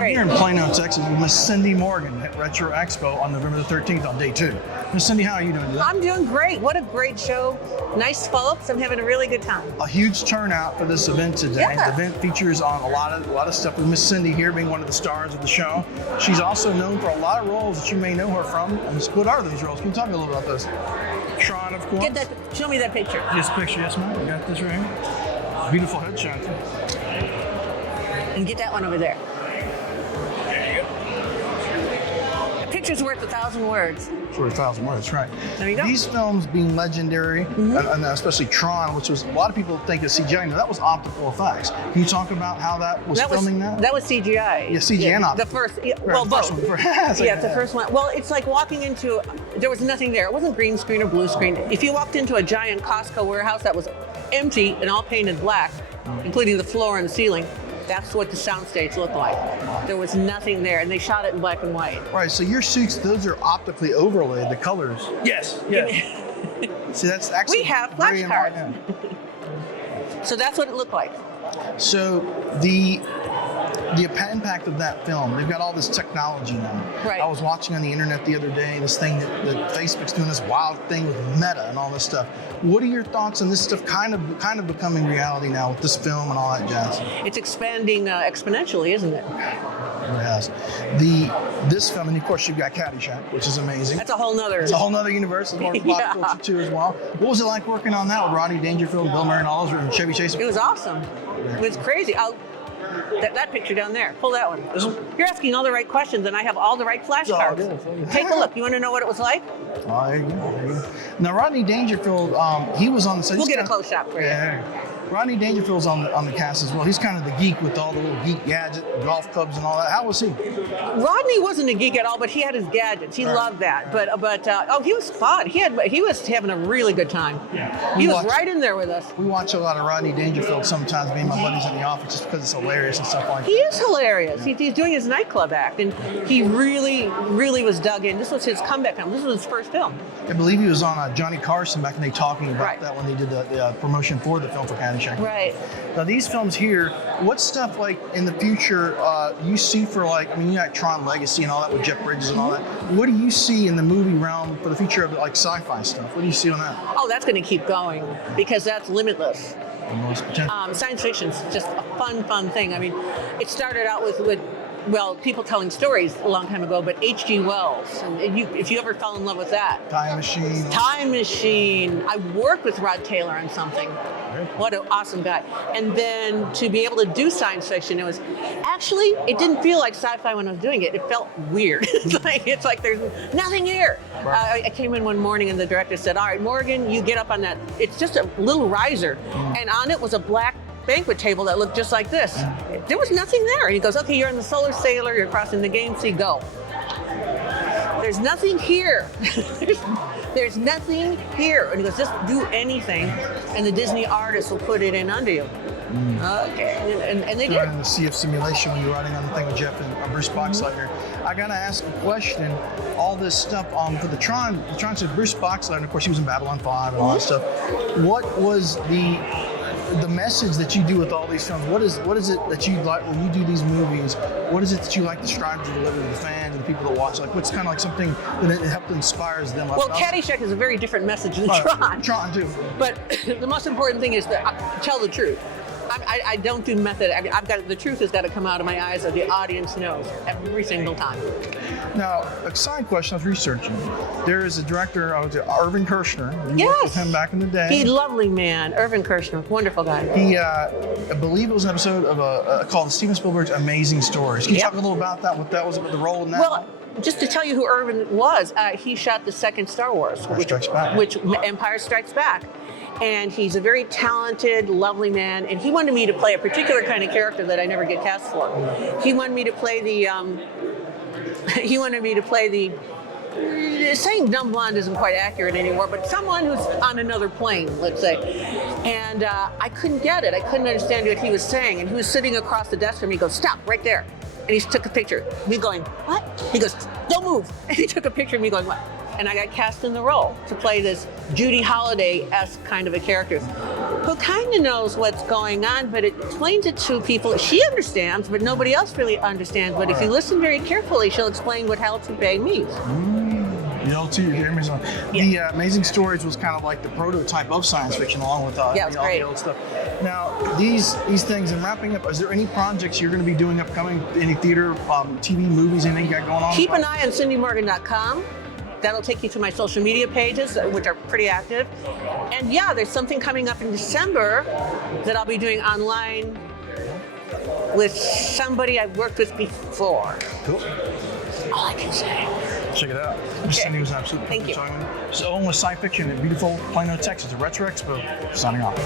I'm here in Plano, Texas with Miss Cindy Morgan at Retro Expo on November the 13th on day 2. Miss Cindy, how are you doing today? I'm doing great. What a great show. Nice folks. I'm having a really good time. A huge turnout for this event today. Yeah. The event features on a lot of stuff with Miss Cindy here being one of the stars of the show. She's also known for a lot of roles that you may know her from. What are those roles? Can you talk a little bit about those? Tron, of course. Show me that picture. This picture, yes ma'am. We got this right here. Beautiful headshot. And get that one over there. There you go. A picture's worth 1,000 words. For 1,000 words, right. There you go. These films being legendary, and especially Tron, which was a lot of people think is CGI. No, that was optical effects. Can you talk about how that was filming that? That was CGI. Yeah, CGI and optical. The first, well, both. Yeah, the first one. Well, it's like walking into, there was nothing there. It wasn't green screen or blue screen. If you walked into a giant Costco warehouse that was empty and all painted black, including the floor and the ceiling, that's what the soundstage looked like. There was nothing there, and they shot it in black and white. Right, so your suits, those are optically overlaid, the colors. Yes. See, that's actually we have flashcards. So that's what it looked like. So the impact of that film, they've got all this technology now. Right. I was watching on the internet the other day, this thing that Facebook's doing, this wild thing with Meta and all this stuff. What are your thoughts on this stuff kind of becoming reality now with this film and all that jazz? It's expanding exponentially, isn't it? It has. This film, and of course you've got CaddyShack, which is amazing. That's a whole nother. It's a whole nother universe. It's more pop culture too as well. What was it like working on that with Rodney Dangerfield, Bill Murray, and all those, and Chevy Chase? It was awesome. It was crazy. That picture down there. Pull that one. You're asking all the right questions, and I have all the right flashcards. Take a look. You want to know what it was like? Oh, there you go. Now, Rodney Dangerfield, he was on the set. We'll get a close shot for you. Yeah. Rodney Dangerfield's on the cast as well. He's kind of the geek with all the little geek gadgets, golf clubs and all that. How was he? Rodney wasn't a geek at all, but he had his gadgets. He loved that. But he was fun. He was having a really good time. Yeah. He was right in there with us. We watch a lot of Rodney Dangerfield sometimes, me and my buddies in the office, just because it's hilarious and stuff like that. He is hilarious. He's doing his nightclub act, and he really, really was dug in. This was his comeback film. This was his first film. I believe he was on Johnny Carson back in the day talking about that when they did the promotion for the film for CaddyShack. Right. Now these films here, what stuff like in the future you see for you got Tron Legacy and all that with Jeff Bridges and all that. What do you see in the movie realm for the future of like sci-fi stuff? What do you see on that? Oh, that's going to keep going because that's limitless. Science fiction's just a fun thing. I mean, it started out with people telling stories a long time ago, but H.G. Wells, and if you ever fell in love with that. Time Machine. I worked with Rod Taylor on something. What an awesome guy. And then to be able to do science fiction, it didn't feel like sci-fi when I was doing it. It felt weird. It's like there's nothing here. Right. I came in one morning and the director said, all right, Morgan, you get up on that. It's just a little riser. And on it was a black banquet table that looked just like this. There was nothing there. And he goes, okay, you're in the Solar Sailor, you're crossing the game sea, go. There's nothing here. There's nothing here. And he goes, just do anything, and the Disney artist will put it in under you. Okay, and they did. In the Sea of Simulation when you're riding on the thing with Jeff and Bruce Boxleitner. I gotta ask a question. All this stuff for the Tron said Bruce Boxleitner, of course he was in Babylon 5 and all that stuff. What was the message that you do with all these films? What is it that you like when you do these movies? What is it that you like to strive to deliver to the fans and the people that watch? Like, what's kind of like something that it helps inspires them? Well, CaddyShack is a very different message than Tron. Tron too. But the most important thing is that tell the truth. I don't do method. The truth has got to come out of my eyes, so the audience knows every single time. Now, a side question I was researching. There is a director, Irvin Kershner. You worked with him back in the day. He's a lovely man, Irvin Kershner, wonderful guy. He, I believe it was an episode of called Steven Spielberg's Amazing Stories. Can you talk a little about that? What that was about the role in that? Well, just to tell you who Irvin was, he shot the second Star Wars, which Empire Strikes Back. And he's a very talented, lovely man. And he wanted me to play a particular kind of character that I never get cast for. He wanted me to play saying dumb blonde isn't quite accurate anymore, but someone who's on another plane, let's say. And I couldn't get it. I couldn't understand what he was saying. And he was sitting across the desk from me. He goes, stop right there. And he took a picture. Me going, what? He goes, don't move. And he took a picture of me going, what? And I got cast in the role to play this Judy Holliday-esque kind of a character. who kind of knows what's going on, but it explains it to people. She understands, but nobody else really understands. But if you listen very carefully, she'll explain what Halton Bay means. You know, too, the Amazing Stories was kind of like the prototype of science fiction, along with all the old stuff. Now, these things, and wrapping up, is there any projects you're going to be doing upcoming? Any theater, TV, movies, anything you got going on? Keep an eye on cindymorgan.com. That'll take you to my social media pages, which are pretty active. And yeah, there's something coming up in December that I'll be doing online with somebody I've worked with before. Cool. All I can say. Check it out. Miss Cindy was absolutely Thank you. So, along with sci fiction in beautiful Plano, Texas, the Retro Expo, signing off.